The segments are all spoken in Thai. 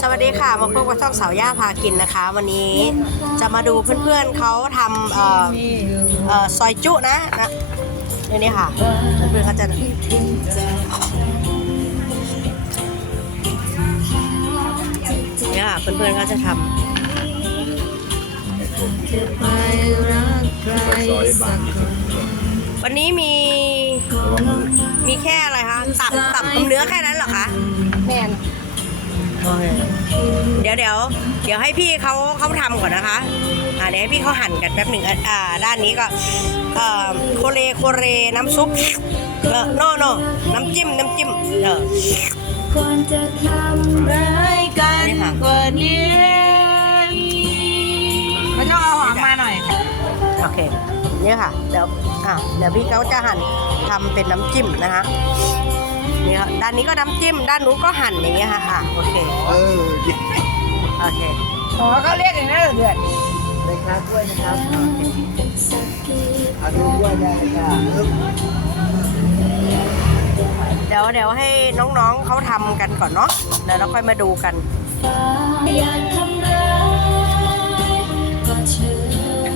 สวัสดีค่ะมาพบกับช่องสาวย่าพากินนะคะ วันนี้จะมาดูเพื่อนๆเขาทำเอ่อเอ่อซอยจุนะนะนี่นี่ค่ะเพื่อนๆเขาจะเนี่ยค่ะเพื่อนๆเขาจะทำวันนี้มีมีแค่อะไรคะตับตับกับเนื้อแค่นั้น เดี๋ยวเดี๋ยวเดี๋ยวให้พี่เขาเขาทำก่อนนะคะ อ่าเดี๋ยวให้พี่เขาหั่นกันแป๊บหนึ่งอะอ่าด้านนี้ก็เอ่อโคเรโคเรน้ำซุปเออโนโนน้ำจิ้มน้ำจิ้มเออก่อนจะทำร้ายกันนี่ค่ะกว่านี้ไม่ต้องเอาหางมาหน่อย โอเคเนี่ยค่ะ เดี๋ยวอ่าเดี๋ยวพี่เขาจะหั่นทำเป็นน้ำจิ้มนะคะ นี่ค่ะด้านนี้ก็น้ำจิ้ม ด้านนู้นก็หั่นอย่างเงี้ยค่ะอะโอเค เออดีโอเค อ๋อเขาเรียกอย่างนั้นเหรอเดือดเลยครับด้วยนะครับเอาดูด้วยได้ค่ะเออเดี๋ยวเดี๋ยวให้น้องๆเขาทำกันก่อนเนาะ เดี๋ยวเราค่อยมาดูกันอยากทำร้ายก็เชิญ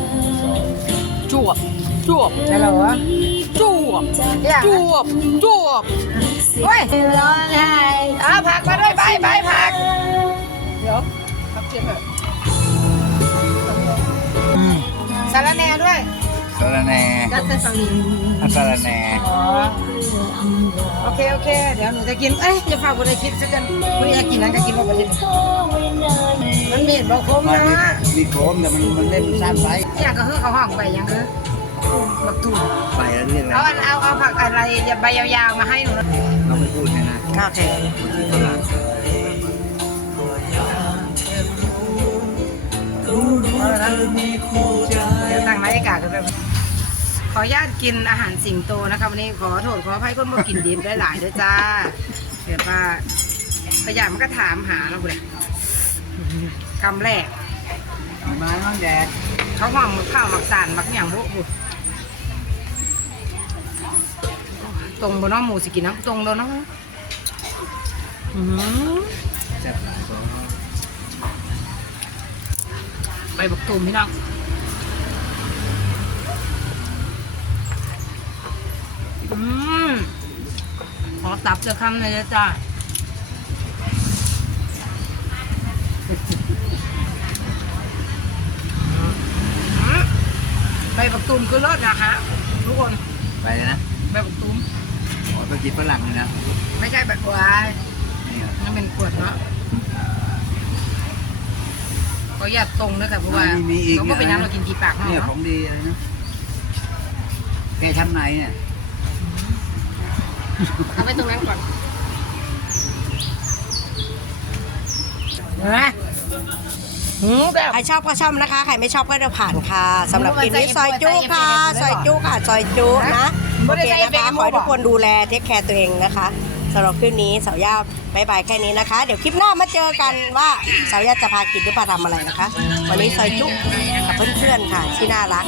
จวบ จวบได้หรอวะจวบอยากจวบ จวบ เฮ้ยร้องไห้เอาผักมาด้วยใบใบผัก เดี๋ยวผักเก็บเถอะสาระแหน่ด้วยสารแหน่กัสซังอัสารแหน่อ๋อโอเคโอเค เดี๋ยวหนูจะกิน เอ้ยจะพาคนไปคิดสักกันคุณอยากกินนั้นก็กินมาประเทศมันมีดบอกคมมันนะมีโคมแต่มันมันเล่นสั้นไปอยากก็เฮือเขาห้องไปยังเฮือ บักตูนไปแล้วนี่แหละเอาอันเอาเอาผักอะไรใบยาวๆมาให้หนูนะเราไม่พูดเนี่ยนะโอเคที่ตลาดเอาละนะเดี๋ยวตั้งนาฬิกากันไปขออนุญาตกินอาหารสิงโตนะคะวันนี้ขอโทษขออภัยคนบ่กินดิบหลายๆด้วยจ้าเดี๋ยวว่าพยายามมันก็ถามหาเราเลยคำแรกมาน้องแดดเขาห้องหมักข้าวหมักสารหมักอย่างบุบุ ตรงบนน้องหมูสิกินน้ำตรงแล้วเนาะอื้อหือแซ่บหลายตัวใบบักตูมพี่น้องอืมขอตับจะคำเลยนะจ้าอืมใบบักตูมคือรสนะคะทุกคน ไปเลยนะ ใบบักตูม ขอไปกินฝรั่งเลยนะไม่ใช่แบบวายนี่เหรอนั่นเป็นขวดเนาะเขาอยากตรงด้วยค่ะเพราะว่ามีมีอีกเราก็ไปนะน้ำเรากินกี่ปากเนาะเนี่ยของดีอะไรนะแกทำไหนเนี่ยเอาไปตรงนั้นก่อนเห็นไหมหืมแบบ ใครชอบก็ชอบนะคะ ใครไม่ชอบก็จะผ่านค่ะสำหรับกินนี้ซอยจุค่ะ ซอยจุค่ะ ซอยจุนะ โอเคนะคะขอให้ทุกคนดูแลเทคแคร์ตัวเองนะคะสำหรับคลิปนี้สาวยาบายบายแค่นี้นะคะ เดี๋ยวคลิปหน้ามาเจอกันว่าสาวยาจะพากินหรือพาทำอะไรนะคะ วันนี้ซอยจุกับเพื่อนๆค่ะที่น่ารัก